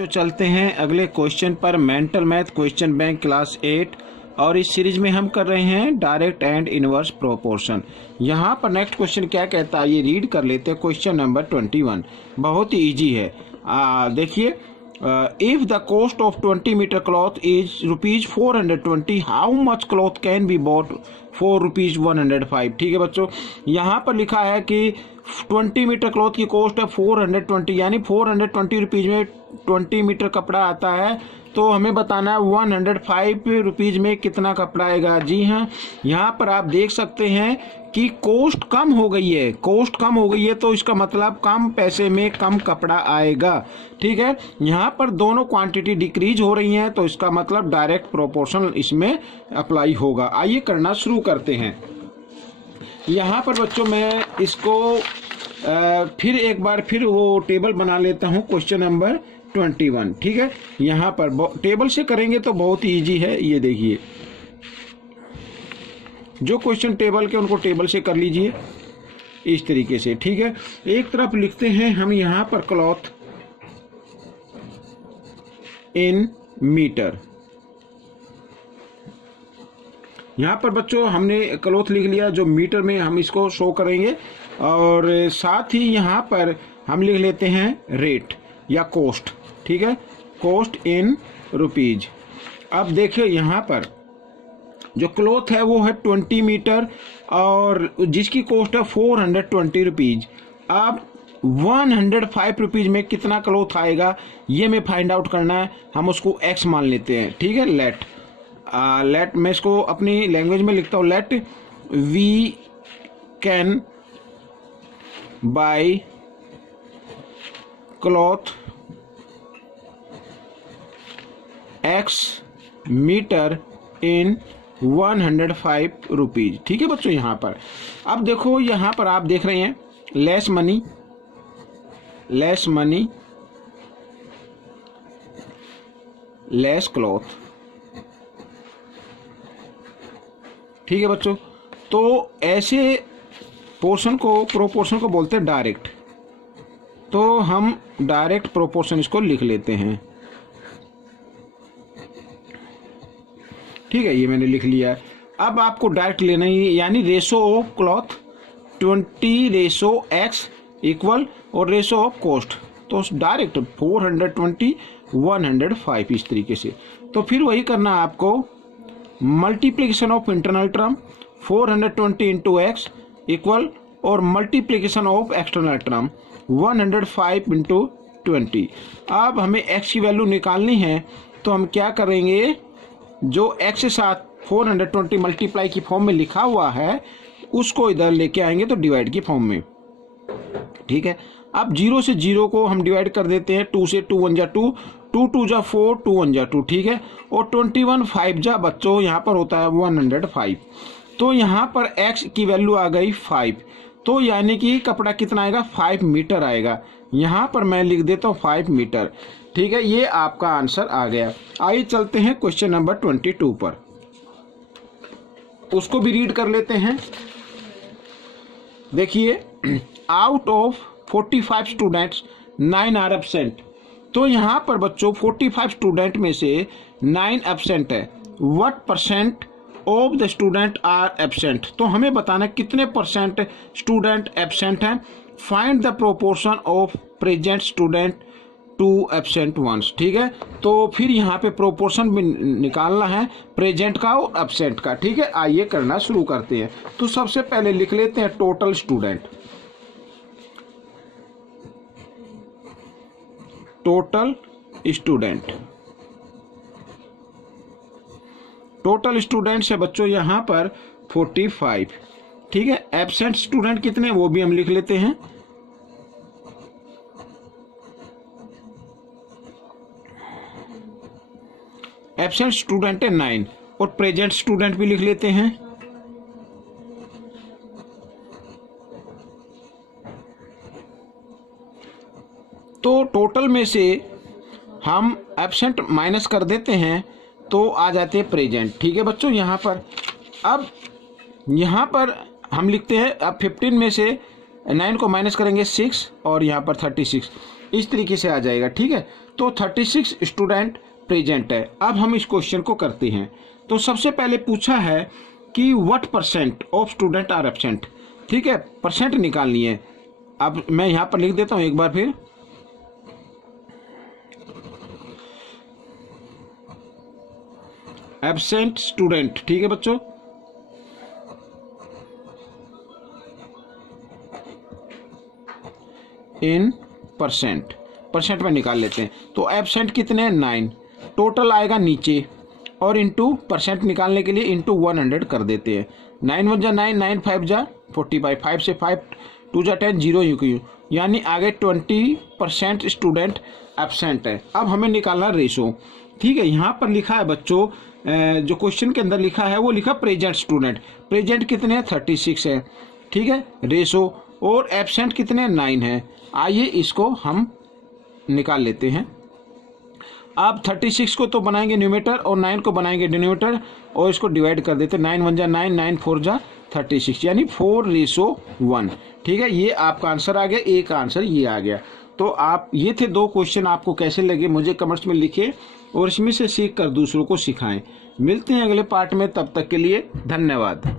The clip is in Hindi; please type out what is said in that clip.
जो चलते हैं अगले क्वेश्चन पर। Mental math question bank class 8 और इस सीरीज में हम कर रहे हैं डायरेक्ट एंड इनवर्स प्रोपोर्शन। यहाँ पर नेक्स्ट क्वेश्चन क्या कहता है ये रीड कर लेते हैं। क्वेश्चन नंबर 21 बहुत ही इजी है। देखिए, if the cost of 20 metre cloth is ₹420, how much cloth can be bought for ₹105। ठीक है बच्चों, यहाँ पर लिखा है कि 20 मीटर क्लॉथ की कॉस्ट है 420, यानी 420 रुपीज़ में 20 मीटर कपड़ा आता है। तो हमें बताना है 105 रुपीज़ में कितना कपड़ा आएगा। जी हाँ, यहाँ पर आप देख सकते हैं कि कॉस्ट कम हो गई है, कॉस्ट कम हो गई है तो इसका मतलब कम पैसे में कम कपड़ा आएगा। ठीक है, यहाँ पर दोनों क्वांटिटी डिक्रीज हो रही हैं तो इसका मतलब डायरेक्ट प्रोपोर्शनल इसमें अप्लाई होगा। आइए करना शुरू करते हैं। यहाँ पर बच्चों मैं इसको फिर एक बार फिर वो टेबल बना लेता हूँ। Question number 21। ठीक है, यहाँ पर टेबल से करेंगे तो बहुत ही ईजी है। ये देखिए, जो क्वेश्चन टेबल के उनको टेबल से कर लीजिए इस तरीके से। ठीक है, एक तरफ लिखते हैं हम यहाँ पर क्लॉथ इन मीटर। यहाँ पर बच्चों हमने क्लॉथ लिख लिया, जो मीटर में हम इसको शो करेंगे, और साथ ही यहाँ पर हम लिख लेते हैं रेट या कॉस्ट। ठीक है, कॉस्ट इन रुपीज। अब देखिए यहाँ पर जो क्लॉथ है वो है 20 मीटर और जिसकी कॉस्ट है 420 रुपीज। अब 105 रुपीज में कितना क्लॉथ आएगा ये हमें फाइंड आउट करना है। हम उसको एक्स मान लेते हैं। ठीक है, लेट मैं इसको अपनी लैंग्वेज में लिखता हूँ। Let we can buy cloth X metre in 105 rupees. ठीक है बच्चों, यहाँ पर अब देखो, यहाँ पर आप देख रहे हैं लेस मनी लेस क्लॉथ। ठीक है बच्चों, तो ऐसे प्रोपोर्शन को बोलते हैं डायरेक्ट। तो हम डायरेक्ट प्रोपोर्शन इसको लिख लेते हैं। ठीक है, ये मैंने लिख लिया है। अब आपको डायरेक्ट लेना ही, यानी ratio of cloth 20:x equal और रेशो ऑफ कॉस्ट, तो डायरेक्ट 420 105 इस तरीके से। तो फिर वही करना आपको, multiplication of internal term 420 into x equal और multiplication of external term 105 into 20। अब हमें x की वैल्यू निकालनी है तो हम क्या करेंगे, जो x के साथ 420 मल्टीप्लाई की फॉर्म में लिखा हुआ है उसको इधर लेके आएंगे तो डिवाइड की फॉर्म में। ठीक है, अब 0 से 0 को हम डिवाइड कर देते हैं। 2 से 2 1 जा 2, 2 2 जा 4, 2 1 जा 2। ठीक है, और 21 5 जा बच्चों यहाँ पर होता है 105। तो यहाँ पर x की वैल्यू आ गई 5, तो यानी कि कपड़ा कितना आएगा, 5 मीटर आएगा। यहाँ पर मैं लिख देता हूँ 5 मीटर। ठीक है, ये आपका आंसर आ गया। आइए चलते हैं क्वेश्चन नंबर 22 पर, उसको भी रीड कर लेते हैं। देखिए, out of 45 students 9 are absent. तो यहाँ पर बच्चों 45 स्टूडेंट में से 9 एब्सेंट है। What percent of the student are absent. तो हमें बताना कितने परसेंट स्टूडेंट एब्सेंट हैं। Find the proportion of present student to absent ones. ठीक है, तो फिर यहाँ पे प्रोपोर्शन भी निकालना है प्रेजेंट का और एब्सेंट का। ठीक है, आइए करना शुरू करते हैं। तो सबसे पहले लिख लेते हैं टोटल स्टूडेंट। टोटल स्टूडेंट्स है बच्चों यहाँ पर 45। ठीक है, एब्सेंट स्टूडेंट कितने वो भी हम लिख लेते हैं। एब्सेंट स्टूडेंट है 9 और प्रेजेंट स्टूडेंट भी लिख लेते हैं। तो टोटल में से हम एब्सेंट माइनस कर देते हैं तो आ जाते हैं प्रेजेंट। ठीक है बच्चों, यहाँ पर अब यहाँ पर हम लिखते हैं, अब 15 में से 9 को माइनस करेंगे 6 और यहाँ पर 36, इस तरीके से आ जाएगा। ठीक है, तो 36 स्टूडेंट प्रेजेंट है। अब हम इस क्वेश्चन को करते हैं। तो सबसे पहले पूछा है कि what percent of student are absent. ठीक है, परसेंट निकालनी है। अब मैं यहाँ पर लिख देता हूँ एक बार फिर, एब्सेंट स्टूडेंट। ठीक है बच्चों, इन परसेंट, परसेंट में निकाल लेते हैं। तो एब्सेंट कितने हैं 9, टोटल आएगा नीचे और इंटू परसेंट निकालने के लिए इंटू 100 कर देते हैं। 9 1 जा 9, 9 5 जा 45, 5 से 5 2 जा 10, 0 यू यानी आगे 20% स्टूडेंट एब्सेंट है। अब हमें निकालना रेशो। ठीक है, यहाँ पर लिखा है बच्चों, जो क्वेश्चन के अंदर लिखा है वो लिखा प्रेजेंट स्टूडेंट। प्रेजेंट कितने हैं 36 है। ठीक है, रेशो और एब्सेंट कितने 9 है। आइए इसको हम निकाल लेते हैं। आप 36 को तो बनाएंगे न्यूमेटर और 9 को बनाएंगे डिनोमिनेटर और इसको डिवाइड कर देते हैं। 9 1 जा 9, 9 4 जा 36 यानी 4:1। ठीक है, ये आपका आंसर आ गया। एक आंसर ये आ गया। तो आप ये थे 2 क्वेश्चन, आपको कैसे लगे मुझे कमेंट्स में लिखिए और इसमें से सीख कर दूसरों को सिखाएं। मिलते हैं अगले पार्ट में, तब तक के लिए धन्यवाद।